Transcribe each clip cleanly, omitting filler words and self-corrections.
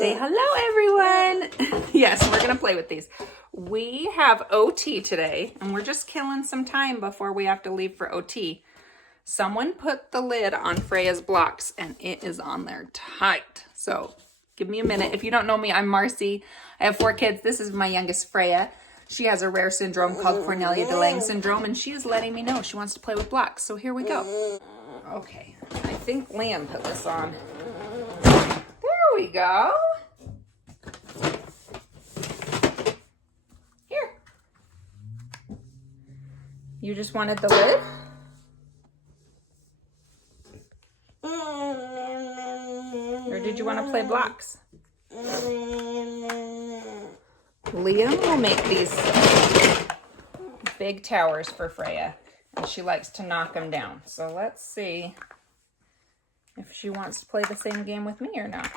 Say hello, everyone. Yes, we're going to play with these. We have OT today, and we're just killing some time before we have to leave for OT. Someone put the lid on Freya's blocks, and it is on there tight. So give me a minute. If you don't know me, I'm Marcy. I have 4 kids. This is my youngest, Freya. She has a rare syndrome called Cornelia de Lange syndrome, and she is letting me know she wants to play with blocks. So here we go. Okay, I think Liam put this on. There we go. Here. You just wanted the lid? Or did you want to play blocks? Liam will make these big towers for Freya, and she likes to knock them down. So let's see if she wants to play the same game with me or not.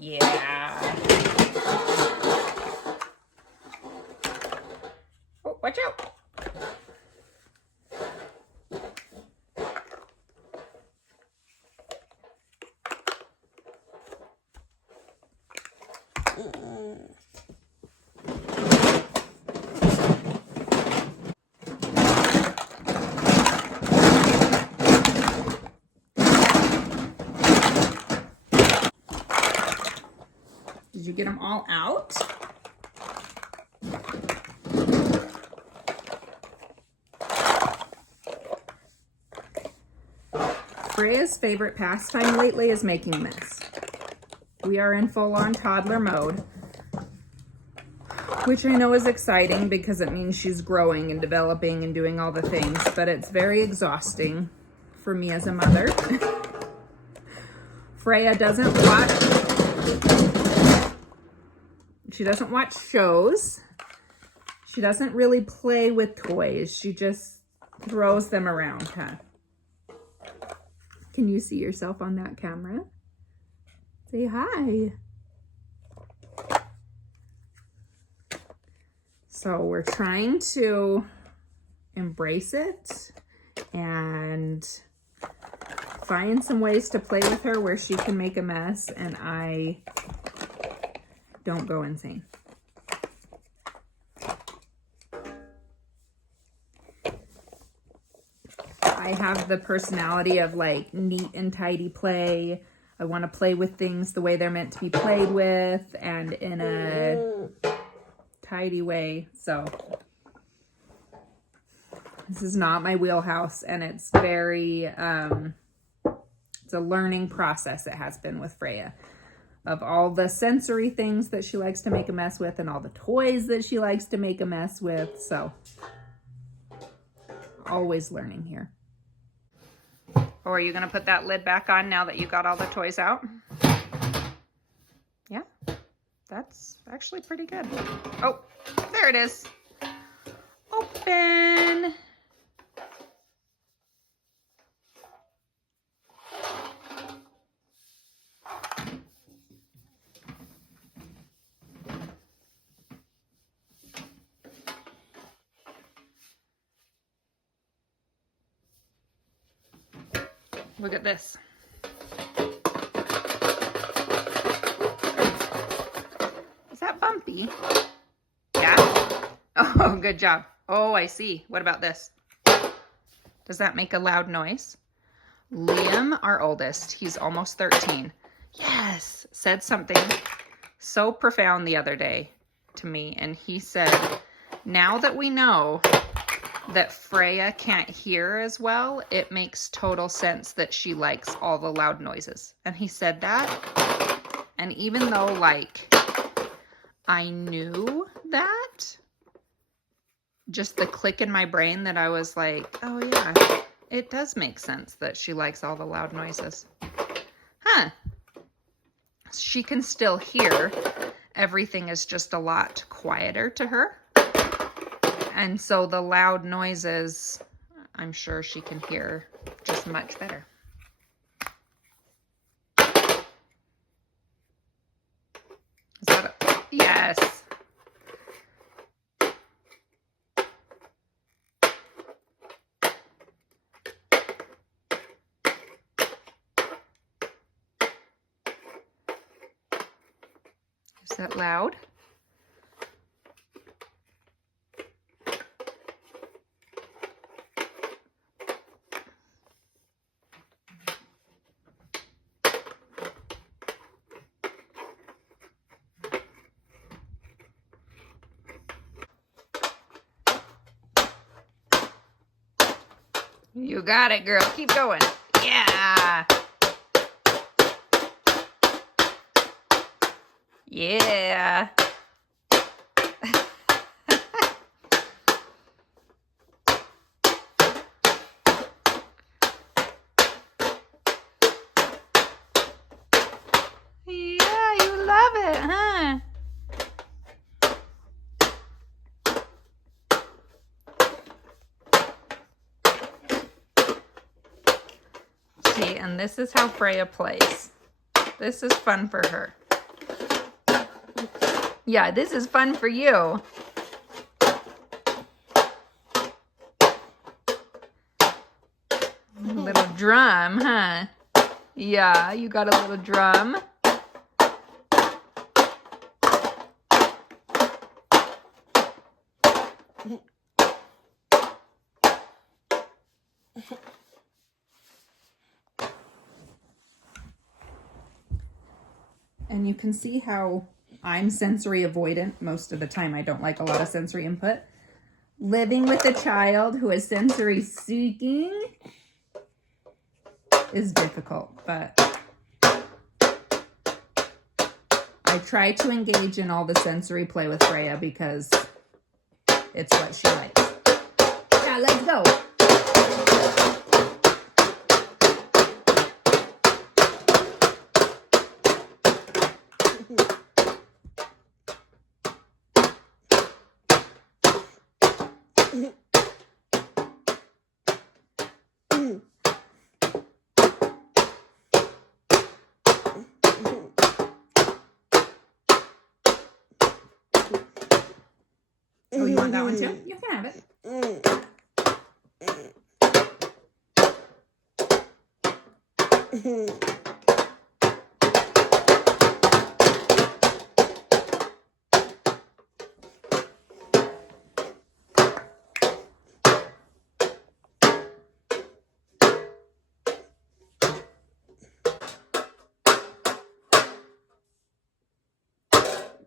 Yeah. Oh, watch out. Did you get them all out? Freya's favorite pastime lately is making a mess. We are in full-on toddler mode, which I know is exciting because it means she's growing and developing and doing all the things, but it's very exhausting for me as a mother. Freya doesn't watch shows. She doesn't really play with toys. She just throws them around, huh? Can you see yourself on that camera? Say hi. So we're trying to embrace it and find some ways to play with her where she can make a mess and I don't go insane. I have the personality of like neat and tidy play. I want to play with things the way they're meant to be played with and in a tidy way. So this is not my wheelhouse, and it's very, it's a learning process. It has been with Freya, of all the sensory things that she likes to make a mess with and all the toys that she likes to make a mess with. So always learning here. Or are you going to put that lid back on now that you got all the toys out? Yeah, that's actually pretty good. Oh, there it is. Open. Look at this. Is that bumpy? Yeah? Oh, good job. Oh, I see. What about this? Does that make a loud noise? Liam, our oldest, he's almost 13. Yes, said something so profound the other day to me. And he said, now that we know that Freya can't hear as well, it makes total sense that she likes all the loud noises. And he said that, and even though like I knew that, just the click in my brain that I was like, oh yeah, it does make sense that she likes all the loud noises. Huh. She can still hear. Everything is just a lot quieter to her. And so the loud noises, I'm sure she can hear just much better. Is that yes. that loud? You got it, girl. Keep going. Yeah. Yeah. Yeah, you love it, huh? See, and this is how Freya plays. This is fun for her. Yeah, this is fun for you. Little drum, huh? Yeah, you got a little drum. And you can see how I'm sensory avoidant. Most of the time I don't like a lot of sensory input. Living with a child who is sensory seeking is difficult, but I try to engage in all the sensory play with Freya because it's what she likes. Yeah, let's go. Oh, you want that one too? You can have it.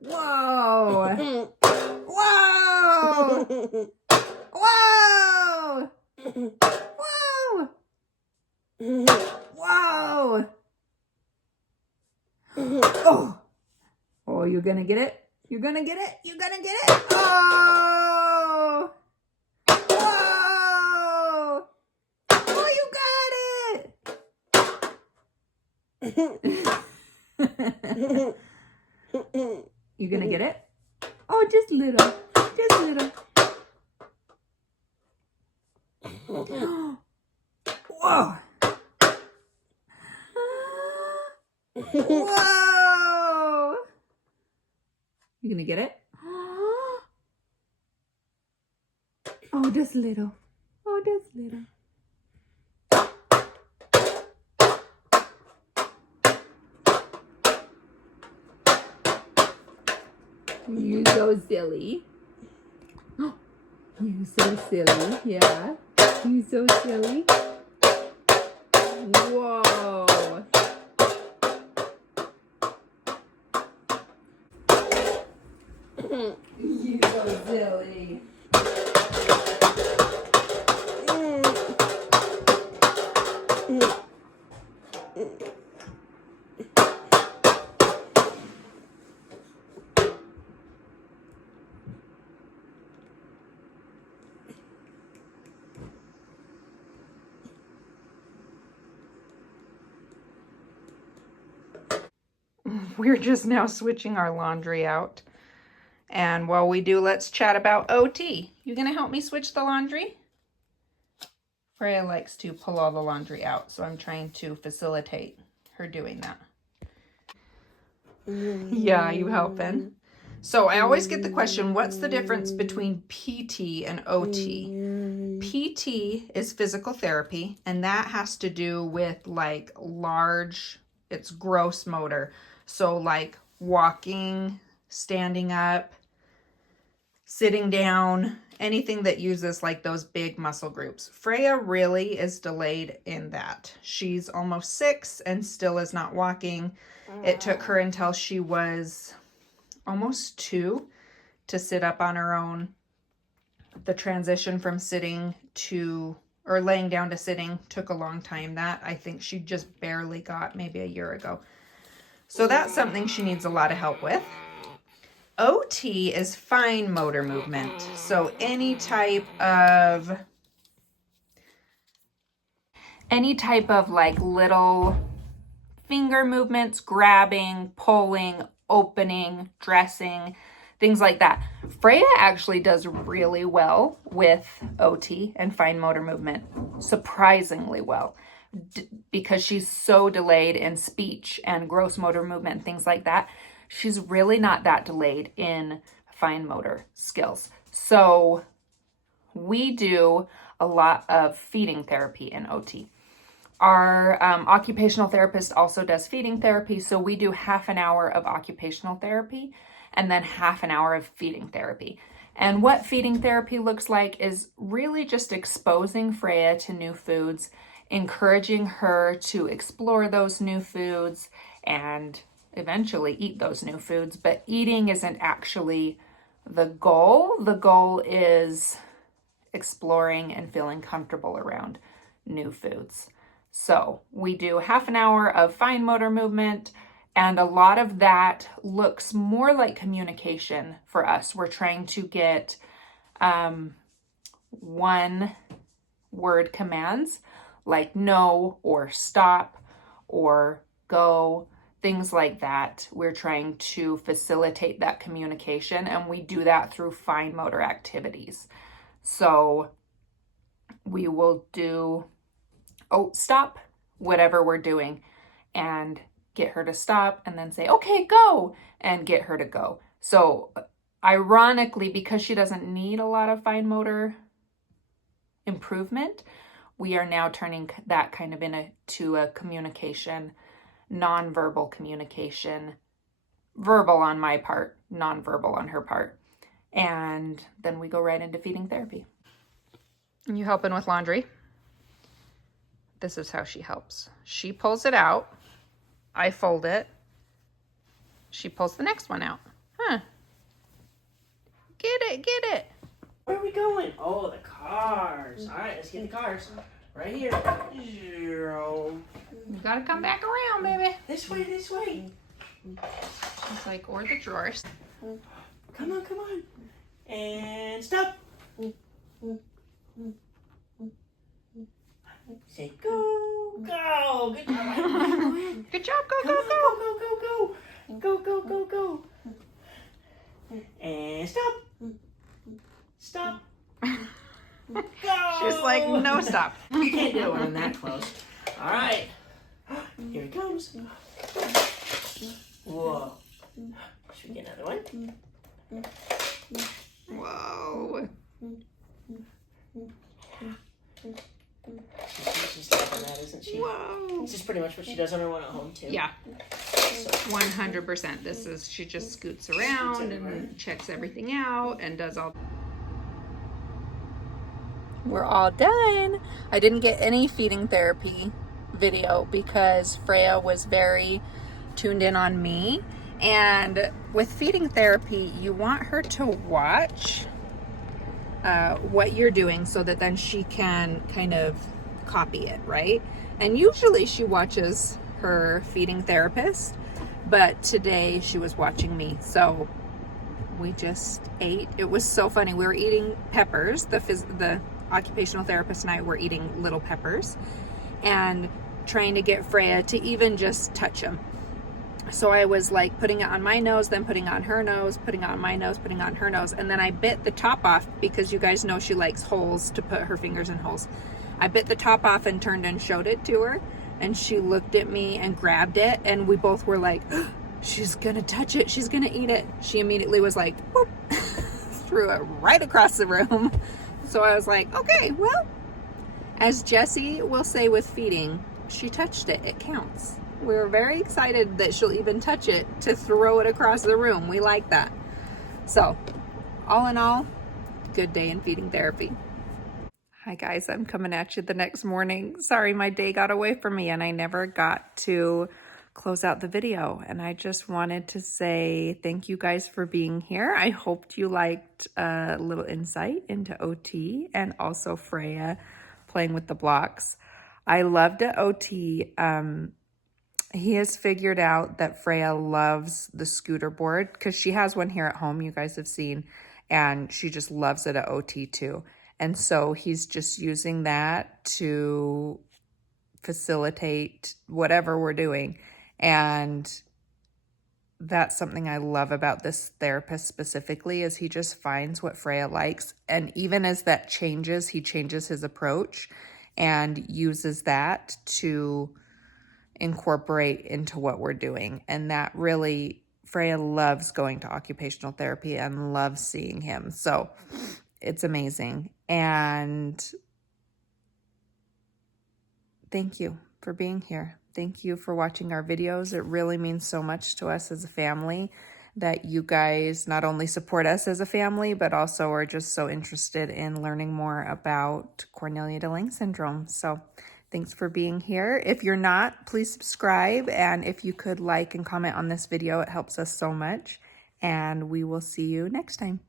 Whoa! Whoa! Whoa! Whoa! Whoa! Oh! Oh, you're gonna get it? You're gonna get it? You're gonna get it? Oh! Whoa! Oh, you got it! You gonna get it? Oh, just little. Just little. Whoa! Whoa! You gonna get it? Oh, just little. Oh, just little. You so silly. You so silly. Yeah. You so silly. Whoa. You so silly. We're just now switching our laundry out. And while we do, let's chat about OT. You gonna help me switch the laundry? Freya likes to pull all the laundry out, so I'm trying to facilitate her doing that. Yeah, you helping? So I always get the question, what's the difference between PT and OT? PT is physical therapy, and that has to do with like it's gross motor. So like walking, standing up, sitting down, anything that uses like those big muscle groups. Freya really is delayed in that. She's almost 6 and still is not walking. It took her until she was almost 2 to sit up on her own. The transition from sitting to, or laying down to sitting, took a long time. That I think she just barely got maybe a year ago. So that's something she needs a lot of help with. OT is fine motor movement. So any type of like little finger movements, grabbing, pulling, opening, dressing, things like that. Freya actually does really well with OT and fine motor movement, surprisingly well, because she's so delayed in speech and gross motor movement, things like that. She's really not that delayed in fine motor skills. So we do a lot of feeding therapy in OT. Our occupational therapist also does feeding therapy. So we do half an hour of occupational therapy and then half an hour of feeding therapy. And what feeding therapy looks like is really just exposing Freya to new foods, encouraging her to explore those new foods and eventually eat those new foods. But eating isn't actually the goal. The goal is exploring and feeling comfortable around new foods. So we do half an hour of fine motor movement, and a lot of that looks more like communication for us. We're trying to get one word commands like no or stop or go, things like that. We're trying to facilitate that communication, and we do that through fine motor activities. So we will do, stop, whatever we're doing, and get her to stop, and then say, okay, go, and get her to go. So ironically, because she doesn't need a lot of fine improvement, we are now turning that kind of into a communication, nonverbal communication, verbal on my part, nonverbal on her part. And then we go right into feeding therapy. You helping with laundry? This is how she helps. She pulls it out. I fold it. She pulls the next one out. Huh. Get it, get it. Where are we going? Oh, the cars. All right, let's get the cars. Right here. Zero. You gotta come back around, baby. This way, this way. It's like, or the drawers. Come on, come on. And stop. Say go, go. Good job. Good job, go, Come go, on, go. go, go, go, go. Go, go, go, go. And stop. Stop. Go. She's like, no, stop. You can't do it when I'm that close. All right. Here it comes. Whoa. Should we get another one? Whoa. She's liking that, isn't she? Whoa. This is pretty much what she does on her one at home, too. Yeah, So, 100%. This is, she just scoots around and checks everything out and does all. We're all done. I didn't get any feeding therapy video because Freya was very tuned in on me. And with feeding therapy, you want her to watch what you're doing so that then she can kind of copy it, right? And usually she watches her feeding therapist, but today she was watching me. So we just ate. It was so funny. We were eating peppers. The occupational therapist and I were eating little peppers and trying to get Freya to even just touch them. So I was like putting it on my nose, then putting it on her nose, putting it on my nose, putting it on her nose. And then I bit the top off because you guys know she likes holes, to put her fingers in holes. I bit the top off and turned and showed it to her. And she looked at me and grabbed it. And we both were like, oh, she's going to touch it. She's going to eat it. She immediately was like, whoop, threw it right across the room. So I was like, okay, well, as Jessie will say with feeding, she touched it. It counts. We're very excited that she'll even touch it to throw it across the room. We like that. So, all in all, good day in feeding therapy. Hi guys, I'm coming at you the next morning. Sorry, my day got away from me and I never got to close out the video. And I just wanted to say thank you guys for being here. I hoped you liked a little insight into OT and also Freya playing with the blocks. I loved it, OT. He has figured out that Freya loves the scooter board because she has one here at home, you guys have seen, and she just loves it at OT too. And so he's just using that to facilitate whatever we're doing. And that's something I love about this therapist specifically, is he just finds what Freya likes. And even as that changes, he changes his approach and uses that to incorporate into what we're doing. And that really, Freya loves going to occupational therapy and loves seeing him. So it's amazing. And thank you for being here. Thank you for watching our videos. It really means so much to us as a family that you guys not only support us as a family, but also are just so interested in learning more about Cornelia de Lange syndrome. So thanks for being here. If you're not, please subscribe. And if you could like and comment on this video, it helps us so much. And we will see you next time.